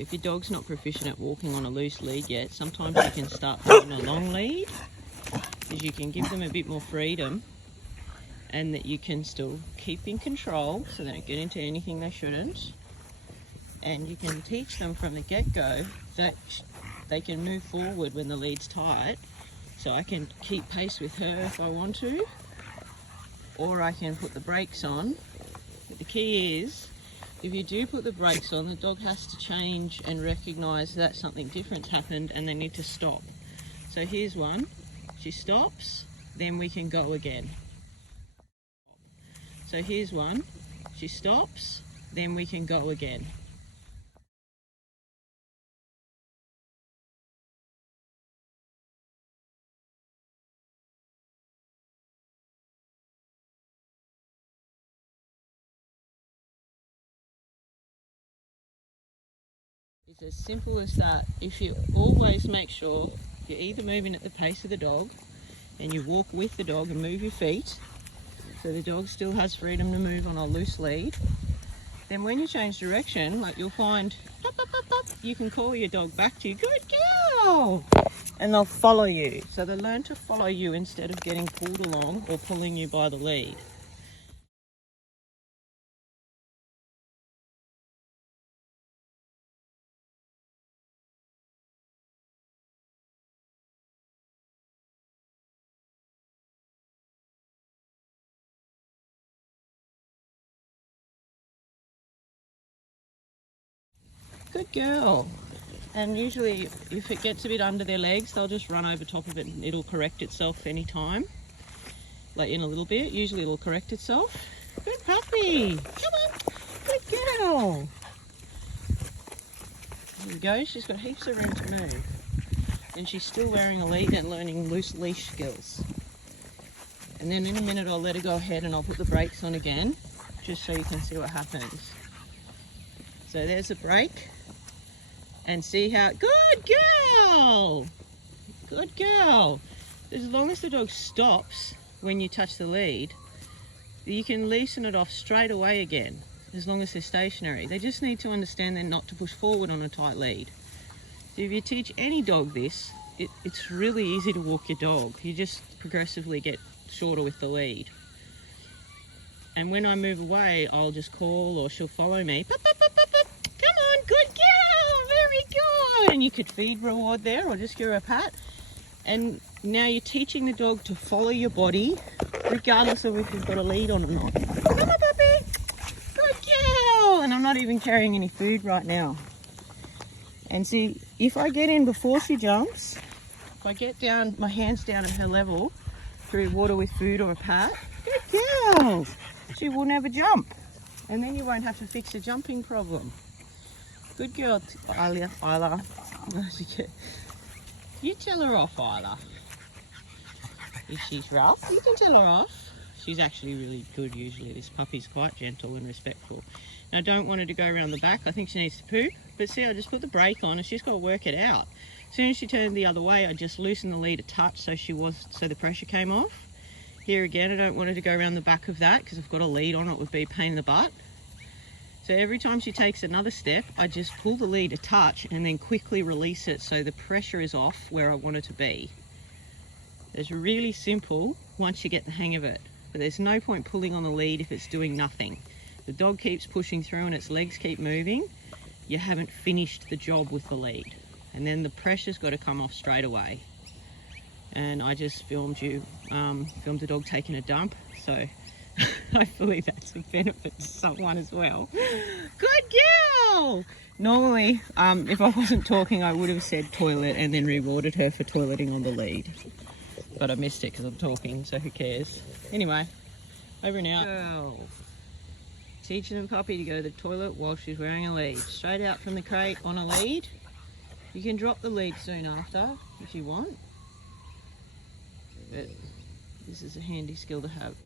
if your dog's not proficient at walking on a loose lead yet, sometimes you can start putting a long lead, because you can give them a bit more freedom and that you can still keep in control so they don't get into anything they shouldn't. And you can teach them from the get-go that they can move forward when the lead's tight. So I can keep pace with her if I want to, or I can put the brakes on. But the key is, if you do put the brakes on, the dog has to change and recognise that something different's happened and they need to stop. So here's one. She stops, then we can go again. So here's one. She stops, then we can go again. It's as simple as that. If you always make sure you're either moving at the pace of the dog and you walk with the dog and move your feet so the dog still has freedom to move on a loose lead, then when you change direction, like you'll find pop, pop, pop, pop, you can call your dog back to you, good girl, and they'll follow you. So they learn to follow you instead of getting pulled along or pulling you by the lead. Good girl. And usually if it gets a bit under their legs, they'll just run over top of it and it'll correct itself anytime. Like in a little bit, usually it'll correct itself. Good puppy. Come on. Good girl. There we go. She's got heaps of room to move. And she's still wearing a lead and learning loose leash skills. And then in a minute I'll let her go ahead and I'll put the brakes on again, just so you can see what happens. So there's the brake. And see how, good girl, good girl. As long as the dog stops when you touch the lead, you can loosen it off straight away again, as long as they're stationary. They just need to understand then not to push forward on a tight lead. So if you teach any dog this, it's really easy to walk your dog. You just progressively get shorter with the lead. And when I move away, I'll just call or she'll follow me. Pop, pop, pop, pop, pop. Come on, good girl, very good. And you could feed reward there or just give her a pat. And now you're teaching the dog to follow your body, regardless of if you've got a lead on or not. Come on, puppy. Good girl. And I'm not even carrying any food right now. And see, if I get in before she jumps, if I get down, my hands down at her level, through water with food or a pat, good girl. She will never jump. And then you won't have to fix a jumping problem. Good girl, Isla. You tell her off, Isla. If she's rough, you can tell her off. She's actually really good usually. This puppy's quite gentle and respectful. And I don't want her to go around the back. I think she needs to poop. But see, I just put the brake on and she's got to work it out. As soon as she turned the other way, I just loosened the lead a touch so the pressure came off. Here again, I don't want her to go around the back of that because I've got a lead on it, would be a pain in the butt. So every time she takes another step, I just pull the lead a touch and then quickly release it so the pressure is off where I want it to be. It's really simple once you get the hang of it, but there's no point pulling on the lead if it's doing nothing. The dog keeps pushing through and its legs keep moving, you haven't finished the job with the lead. And then the pressure's got to come off straight away. And I just filmed the dog taking a dump, so hopefully that's a benefit to someone as well. Good girl! Normally, if I wasn't talking, I would have said toilet and then rewarded her for toileting on the lead. But I missed it because I'm talking, so who cares? Anyway, over and out. Girl. Teaching the puppy to go to the toilet while she's wearing a lead. Straight out from the crate on a lead. You can drop the lead soon after if you want. But this is a handy skill to have.